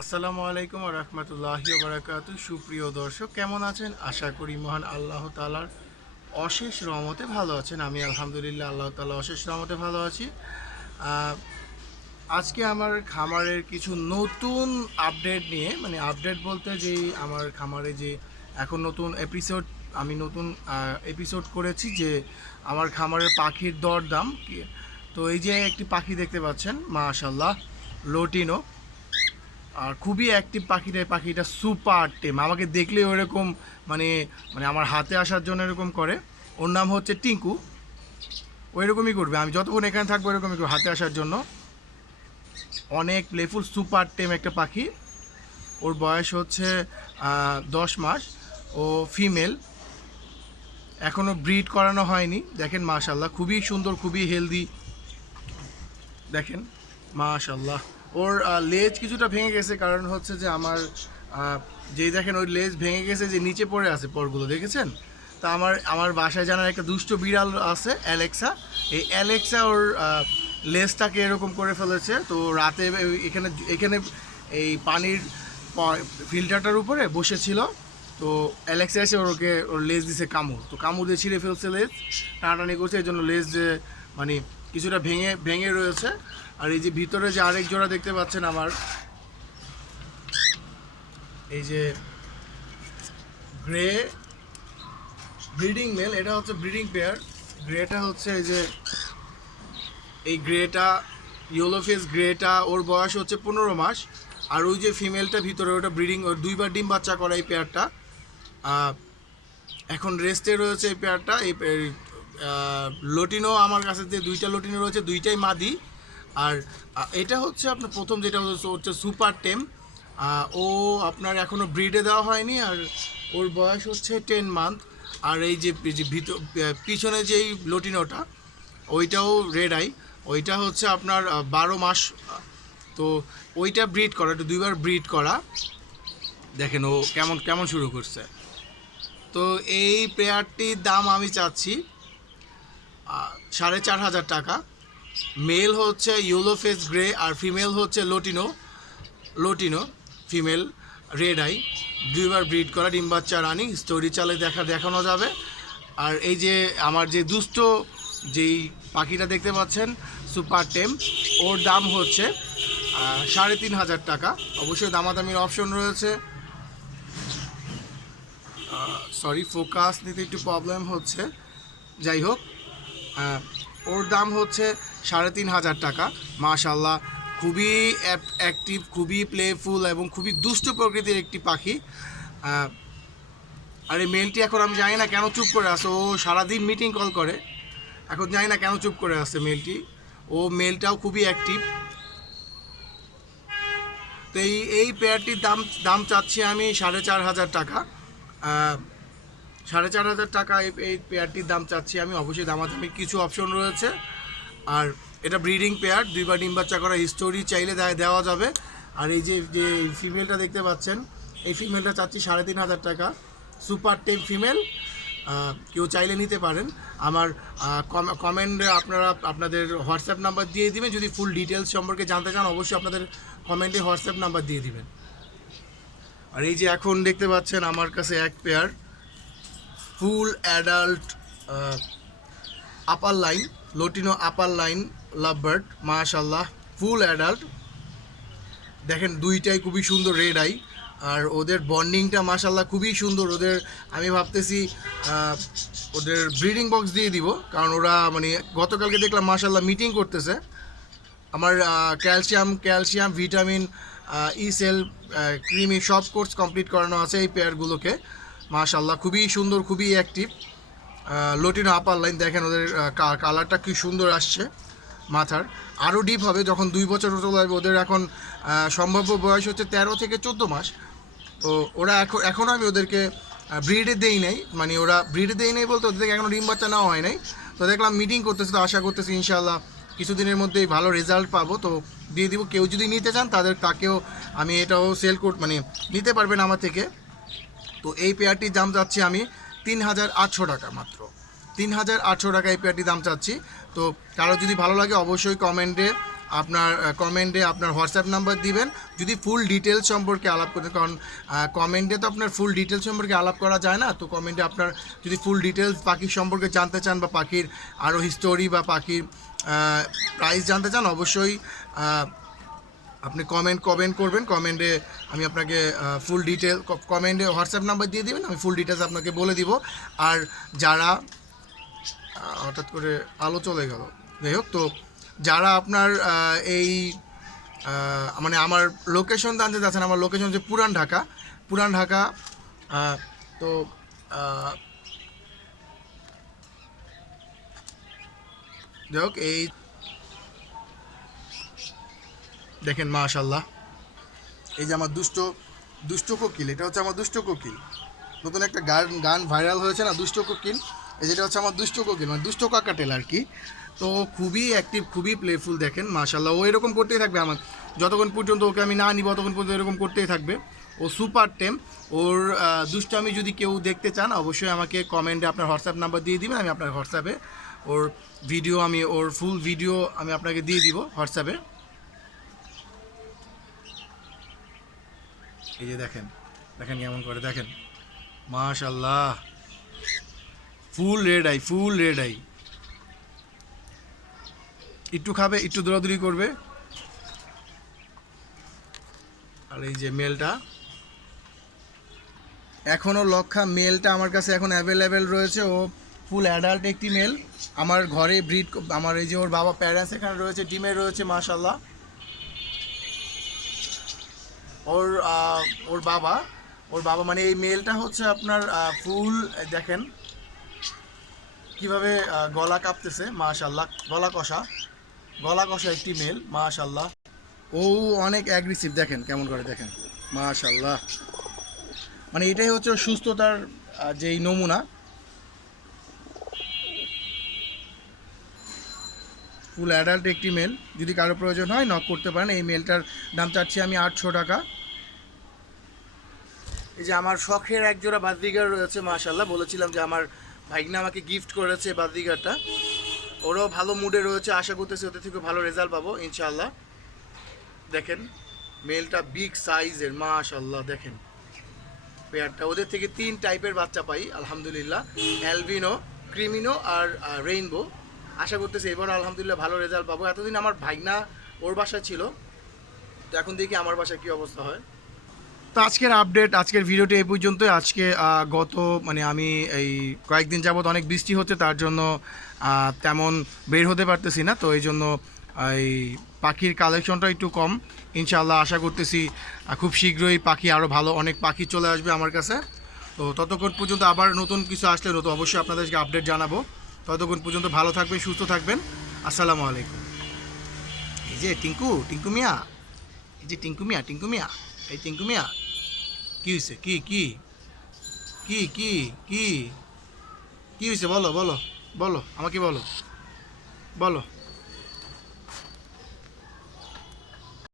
আসসালামু আলাইকুম ওয়া রাহমাতুল্লাহি ওয়া বারাকাতুহু। সুপ্রিয় দর্শক, কেমন আছেন? আশা করি মহান আল্লাহ তাআলার অশেষ রহমতে ভালো আছেন। আমি আলহামদুলিল্লাহ আল্লাহ তাআলার অশেষ রহমতে ভালো আছি। আহ, আজকে আমার খামারের কিছু নতুন আপডেট নিয়ে, মানে আপডেট বলতে যে আমার খামারে যে এখন নতুন এপিসোড, আমি নতুন এপিসোড করেছি যে আমার খামারের পাখির দরদাম তো এই যে একটি পাখি দেখতে পাচ্ছেন, মাশাআল্লাহ, লোটিনো। আর খুবই অ্যাক্টিভ পাখিটা, এই পাখিটা সুপার টেম, আমাকে দেখলে ওরকম মানে মানে আমার হাতে আসার জন্য এরকম করে। ওর নাম হচ্ছে টিঙ্কু। ওই রকমই করবে, আমি যতক্ষণ এখানে থাকবো এরকমই করবে হাতে আসার জন্য। অনেক প্লেফুল, সুপার টেম একটা পাখি। ওর বয়স হচ্ছে 10 মাস। ও ফিমেল, এখনও ব্রিড করানো হয়নি। দেখেন মাশাল্লাহ, খুবই সুন্দর, খুবই হেলদি। দেখেন মাশাল্লাহ, ওর লেজ কিছুটা ভেঙে গেছে, কারণ হচ্ছে যে আমার যেই দেখেন ওই লেজ ভেঙে গেছে, যে নিচে পড়ে আছে পরগুলো, দেখেছেন? তা আমার আমার বাসায় জানার একটা দুষ্ট বিড়াল আছে, অ্যালেক্সা। এই অ্যালেক্সা ওর লেজটাকে এরকম করে ফেলেছে। তো রাতে এখানে এখানে এই পানির ফিল্টারটার উপরে বসেছিল। তো অ্যালেক্সা এসে ওর লেজ দিছে কামড়, তো কামড় দিয়ে ছিঁড়ে ফেলছে লেজ, টানাটানি করছে, এই জন্য লেজ যে মানে কিছুটা ভেঙে ভেঙে রয়েছে। আর এই যে ভিতরে যে আরেক জোড়া দেখতে পাচ্ছেন আমার, এই যে গ্রে ব্রিডিং মেল, এটা হচ্ছে ব্রিডিং পেয়ার। গ্রেটা হচ্ছে এই যে এই গ্রেটা, ইয়েলো ফেস গ্রেটা, ওর বয়স হচ্ছে 15 মাস। আর ওই যে ফিমেলটা ভিতরে, ওটা ব্রিডিং, ওর 2বার ডিম বাচ্চা করা এই পেয়ারটা। এখন রেস্টে রয়েছে এই পেয়ারটা। এই লটিনো আমার কাছে যে 2টা লটিনো রয়েছে, 2টাই মাদি। আর এটা হচ্ছে আপনার প্রথম যেটা হচ্ছে সুপার টেম। ও আপনার এখনও ব্রিডে দেওয়া হয়নি, আর ওর বয়স হচ্ছে 10 মান্থ। আর এই যে পিছনে যেই লটিনোটা, ওইটাও রেড আই, ওইটা হচ্ছে আপনার 12 মাস। তো ওইটা ব্রিড করা, একটু 2বার ব্রিড করা। দেখেন ও কেমন কেমন শুরু করছে। তো এই পেয়ারটির দাম আমি চাচ্ছি 4,500 টাকা। মেল হচ্ছে ইয়েলো ফেস গ্রে, আর ফিমেল হচ্ছে lutino. Lutino female, red eye, 2বার ব্রিড করা, ডিম বাচ্চা রানি, স্টোরি চালে দেখানো যাবে। আর এই যে আমার যে দুষ্ট যেই পাখিটা দেখতে পাচ্ছেন, সুপার টেম, ওর দাম হচ্ছে 3,500 টাকা। অবশ্যই দামাদামির অপশন রয়েছে। সরি, ফোকাস নিতে একটু প্রবলেম হচ্ছে। যাই হোক, ওর দাম হচ্ছে 3,500 টাকা। মাশাল্লাহ, খুবই অ্যাক্টিভ, খুবই প্লেফুল এবং খুবই দুষ্ট প্রকৃতির একটি পাখি। আর এই মেলটি এখন আমি জানি না কেন চুপ করে আছে, ও সারাদিন মিটিং কল করে, এখন জানি না কেন চুপ করে আছে মেলটি। ও মেলটাও খুবই অ্যাক্টিভ। তো এই পেয়ারটির দাম দাম চাচ্ছি আমি 4,500 টাকা। 4,500 টাকা এই পেয়ারটির দাম চাচ্ছি আমি। অবশ্যই দামাদামির কিছু অপশন রয়েছে। আর এটা ব্রিডিং পেয়ার, 2বার ডিম বাচ্চা করা, হিস্টোরি চাইলে দেওয়া যাবে। আর এই যে যে ফিমেলটা দেখতে পাচ্ছেন, এই ফিমেলটা চাচ্ছি 3,500 টাকা। সুপার টেম ফিমেল, কেউ চাইলে নিতে পারেন। আমার কমেন্টে আপনারা আপনাদের হোয়াটসঅ্যাপ নাম্বার দিয়ে দিবেন, যদি ফুল ডিটেলস সম্পর্কে জানতে চান অবশ্যই আপনাদের কমেন্টে হোয়াটসঅ্যাপ নাম্বার দিয়ে দিবেন। আর এই যে এখন দেখতে পাচ্ছেন আমার কাছে এক পেয়ার ফুল অ্যাডাল্ট আপার লাইন, লোটিনো আপার লাইন লাভবার্ড, মাশাল্লাহ, ফুল অ্যাডাল্ট। দেখেন দুইটাই খুবই সুন্দর, রেড আই। আর ওদের বন্ডিংটা মাশাল্লাহ খুবই সুন্দর। ওদের আমি ভাবতেছি ওদের ব্রিডিং বক্স দিয়ে দিব, কারণ ওরা মানে গতকালকে দেখলাম মাশাল্লাহ মিটিং করতেছে। আমার ক্যালসিয়াম ভিটামিন ই সেল ক্রিমি সব কোর্স কমপ্লিট করানো আছে এই পেয়ারগুলোকে। মাশাল্লাহ খুবই সুন্দর, খুবই অ্যাক্টিভ। লোটিনো আপার লাইন, দেখেন ওদের কালারটা কি সুন্দর আসছে মাথার। আরও ডিপ হবে যখন 2 বছর চলে যাবে। ওদের এখন সম্ভাব্য বয়স হচ্ছে 13 থেকে 14 মাস। তো ওরা এখনও আমি ওদেরকে ব্রিডে দেই নাই, মানে ওরা ব্রিডে দেই নাই বলতে ওদের থেকে এখনও ডিম বাচ্চা নেওয়া হয় নাই। তো দেখলাম মিটিং করতেছে, তো আশা করতেছি ইনশাল্লাহ কিছুদিনের মধ্যেই ভালো রেজাল্ট পাবো, তো দিয়ে দিব। কেউ যদি নিতে চান তাকেও আমি এটাও সেল মানে নিতে পারবেন আমার থেকে। তো এই পেয়ারটির দাম চাচ্ছি আমি 3,800 টাকা মাত্র। 3,800 টাকা এই পেয়ারটির দাম চাচ্ছি। তো কারো যদি ভালো লাগে অবশ্যই কমেন্টে আপনার কমেন্টে আপনার হোয়াটসঅ্যাপ নাম্বার দিবেন যদি ফুল ডিটেলস সম্পর্কে আলাপ করতে, কারণ কমেন্টে তো আপনার ফুল ডিটেলস সম্পর্কে আলাপ করা যায় না। তো কমেন্টে আপনার যদি ফুল ডিটেলস পাখির সম্পর্কে জানতে চান বা পাখির আরও হিস্টোরি বা পাখির প্রাইস জানতে চান, অবশ্যই আপনি কমেন্ট করবেন। কমেন্টে আমি আপনাকে ফুল ডিটেল কমেন্টে হোয়াটসঅ্যাপ নাম্বার দিয়ে দিবেন, আমি ফুল ডিটেলস আপনাকে বলে দিব। আর যারা হঠাৎ করে আলো চলে গেল, যাই হোক, তো যারা আপনার এই মানে আমার লোকেশন জানতে চাচ্ছেন, আমার লোকেশন হচ্ছে পুরান ঢাকা। তো যাই হোক, এই দেখেন মাশাল্লাহ, এই যে আমার দুষ্ট কোকিল, এটা হচ্ছে আমার দুষ্ট কোকিল। নতুন একটা গান ভাইরাল হয়েছে না, দুষ্ট কোকিল, এই যেটা হচ্ছে আমার দুষ্ট কোকিল, মানে দুষ্ট কাকাটেল আর কি। তো খুবই অ্যাক্টিভ, খুবই প্লেফুল, দেখেন মাশাল্লাহ। ও এরকম করতেই থাকবে আমার, যতক্ষণ পর্যন্ত ওকে আমি না নিব ততক্ষণ পর্যন্ত এরকম করতেই থাকবে। ও সুপার টেম। ওর দুষ্টামি যদি কেউ দেখতে চান, অবশ্যই আমাকে কমেন্টে আপনার হোয়াটসঅ্যাপ নাম্বার দিয়ে দিবেন, আমি আপনার হোয়াটসঅ্যাপে ওর ফুল ভিডিও আমি আপনাকে দিয়ে দিব হোয়াটসঅ্যাপে। এই যে দেখেন কেমন করে, দেখেন মাশাল্লাহ, ফুল রেড আই। একটু খাবে, একটু দৌড়াদৌড়ি করবে। আর এই যে মেলটা, এখনও লক্ষা মেলটা আমার কাছে এখন অ্যাভেলেবেল রয়েছে। ও ফুল অ্যাডাল্ট একটি মেল, আমার ঘরে ব্রিড, আমার এই যে ওর বাবা প্যারেন্টস এখানে রয়েছে, ডিমে রয়েছে মাশাল্লাহ। ওর বাবা মানে এই মেলটা হচ্ছে আপনার ফুল, দেখেন কিভাবে গলা কাঁপতেছে মাশাল্লাহ, গলা কষা একটি মেল মাশাল্লাহ। ও অনেক অ্যাগ্রেসিভ, দেখেন কেমন করে, দেখেন মাশাল্লাহ। মানে এটাই হচ্ছে ওর সুস্থতার যেই নমুনা। ফুল অ্যাডাল্ট একটি মেল, যদি কারো প্রয়োজন হয় নক করতে পারেন। এই মেলটার দাম চাচ্ছি আমি 800 টাকা। এই যে আমার শখের একজোড়া বাজরিগার রয়েছে মাশাল্লাহ, বলেছিলাম যে আমার ভাইগনা আমাকে গিফট করেছে বাজরিগারটা। ওরাও ভালো মুডে রয়েছে, আশা করতেছি ওদের থেকে ভালো রেজাল্ট পাবো ইনশাআল্লাহ। দেখেন মেলটা বিগ সাইজের মাশাল্লাহ, দেখেন পেয়ারটা। ওদের থেকে 3 টাইপের বাচ্চা পাই আলহামদুলিল্লাহ, অ্যালবিনো, ক্রিমিনো আর রেইনবো। আশা করতেছি এবার আলহামদুলিল্লাহ ভালো রেজাল্ট পাবো। এতদিন আমার ভাইগনা ওর বাসায় ছিল, তো এখন দেখি আমার বাসায় কী অবস্থা হয়। তো আজকের ভিডিওটি এই পর্যন্তই। আজকে মানে আমি এই কয়েকদিন যাবত অনেক বৃষ্টি হচ্ছে, তার জন্য তেমন বের হতে পারতেছি না। তো এই জন্য এই পাখির কালেকশনটা একটু কম। ইনশাআল্লাহ আশা করতেছি খুব শীঘ্রই আরও ভালো অনেক পাখি চলে আসবে আমার কাছে। তো ততক্ষণ পর্যন্ত আবার নতুন কিছু আসলে অবশ্যই আপনাদেরকে আপডেট জানাবো। ততক্ষণ পর্যন্ত ভালো থাকবেন, সুস্থ থাকবেন। আসসালামু আলাইকুম। এই যে টিঙ্কু মিয়া, এই টিঙ্কু মিয়া, কি হয়েছে, কি কি কি কি কি কি হয়েছে, বলো আমাকে বলো।